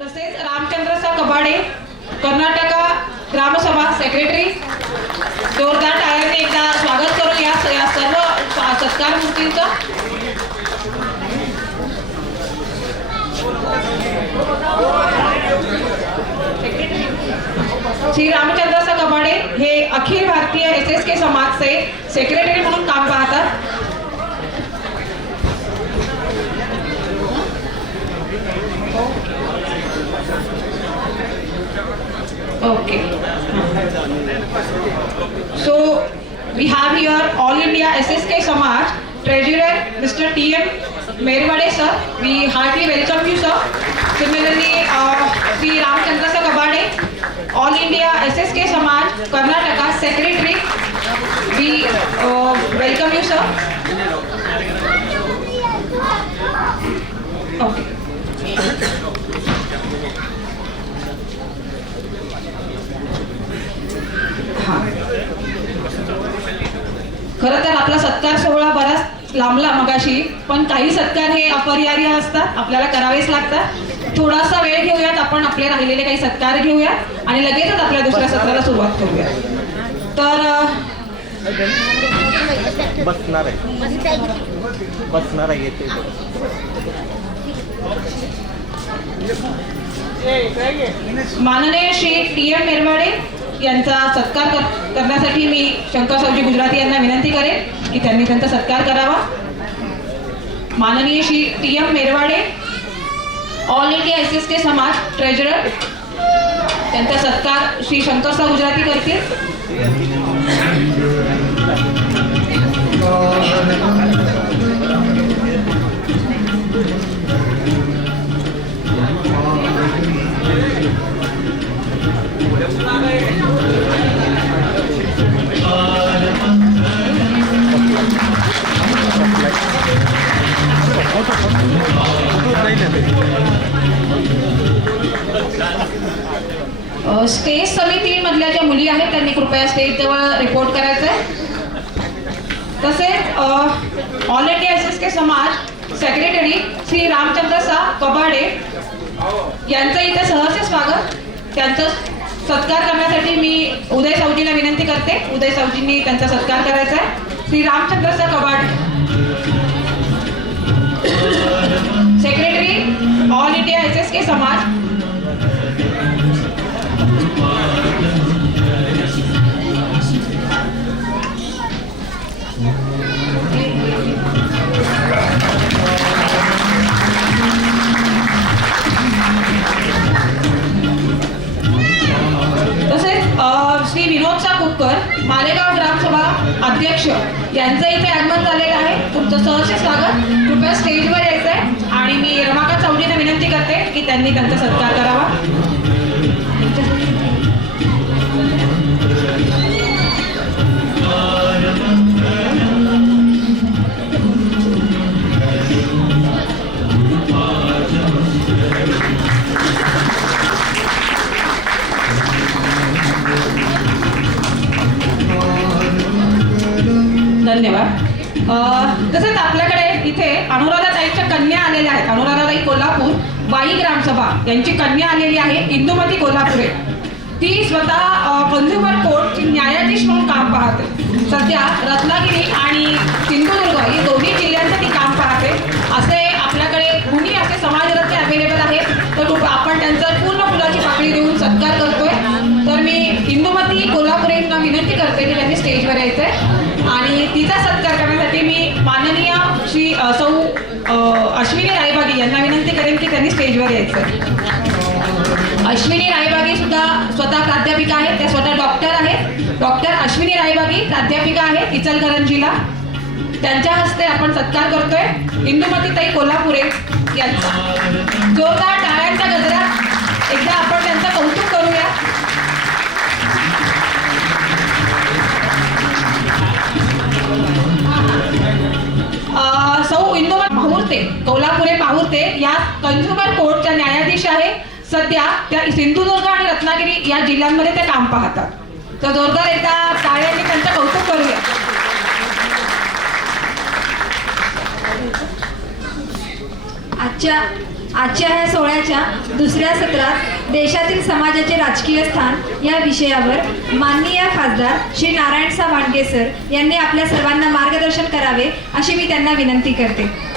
तसेच रामचंद्र कबाडे कर्नाटक ग्रामसभा सेक्रेटरी, जोरदार टाळ्यांनी एकदा स्वागत करून या सर्व सत्कार मूर्तींचं। श्री रामचंद्र कबाडे हे अखिल भारतीय SSK समाजचे सेक्रेटरी म्हणून काम पाहतात। Okay. So we have here All India SSK Samaj Treasurer Mr. TM Merwade sir. We heartily welcome you sir. Similarly, Sri Ramchandra Kabade, All India SSK Samaj Karnataka Secretary. We welcome you sir. Okay. खरं तर आपला सत्कार सोहळा बराच लांबला मगाशी, पण काही सत्कार हे अपरिहार्य असतात, आपल्याला करावेच लागतात। थोडासा वेळ घेऊयात, आपण आपले राहिलेले काही सत्कार घेऊयात आणि लगेचच आपल्या दुसऱ्या सत्राला सुरुवात करूया। तर बसणार आहे येते माननीय श्री TM मेरवाडे यांचा सत्कार करण्यासाठी मी शंकर सावजी गुजराती यांना विनंती करेन की त्यांनी त्यांचा सत्कार करावा। माननीय Shri TM Merwade, all India SSK Samaj treasurer, त्यांचा सत्कार श्री शंकर साव गुजराती करतील। स्टेज समिती मधल्या ज्या मुली आहेत त्यांनी कृपया स्टेज जवळ रिपोर्ट करायचं आहे। तसेच ऑल इंडिया SSK समाज सेक्रेटरी श्री रामचंद्र कबाडे यांचं इथे सहर्ष स्वागत। त्यांचं सत्कार करण्यासाठी मी उदय सावजीला विनंती करते। उदय सावजींनी त्यांचा सत्कार करायचा आहे। Shri Ramchandra Kabade, secretary all India SSK समाज। श्री विनोद कुक्कर, मालेगाव ग्रामसभा अध्यक्ष, यांचं इथे आगमन झालेलं आहे। तुमचं सहर्ष स्वागत। कृपया स्टेजवर यायचं आहे आणि मी रमाकांत सावजींना विनंती करते की त्यांनी त्यांचा सत्कार करावा। धन्यवाद। तसेच आपल्याकडे इथे अनुराधाताईंच्या कन्या आलेल्या आहेत। अनुराधाताई कोल्हापूर वाई ग्रामसभा यांची कन्या आलेली आहे, इंदुमती कोल्हापुरे। ती स्वतः कंझ्युमर कोर्टची न्यायाधीश म्हणून काम पाहते। सध्या रत्नागिरी आणि सिंधुदुर्ग हे दोन्ही जिल्ह्यांसाठी काम पाहते। असे आपल्याकडे कुणी असे समाजरत्ने अवेलेबल आहेत तर आपण त्यांचा पूर्ण फुलाची पाकळी देऊन सत्कार करतोय। तर मी इंदुमती कोल्हापुरेंना विनंती करते की त्यांनी स्टेजवर यायचंय आणि तिचा सत्कार करण्यासाठी मी माननीय श्री सौ अश्विनी रायबागी यांना विनंती करेन की त्यांनी स्टेजवर यायचं। अश्विनी रायबागी सुद्धा स्वतः प्राध्यापिका आहेत, त्या स्वतः डॉक्टर आहेत। डॉक्टर अश्विनी रायबागी प्राध्यापिका आहेत इचलकरंजीला। त्यांच्या हस्ते आपण सत्कार करतोय इंदुमतीताई कोल्हापुरे यांचा। जोरदार टाळ्यांच्या गजरात एकदा आपण त्यांचं कौतुक करूया। सौ इंदुमती माहुर्ते, कोल्हापुरे माहुर्ते या कंझ्युमर कोर्टच्या न्यायाधीश आहे। सध्या त्या सिंधुदुर्ग आणि रत्नागिरी या जिल्ह्यांमध्ये ते काम पाहतात। तर जोरदार एकदा टाळ्यांनी त्यांचं कौतुक करूया। आजच्या आजच्या ह्या सोहळ्याच्या दुसऱ्या सत्रात देशातील समाजाचे राजकीय स्थान या विषयावर माननीय खासदार श्री नारायण साहेब भांडगे सर यांनी आपल्या सर्वांना मार्गदर्शन करावे अशी मी त्यांना विनंती करते.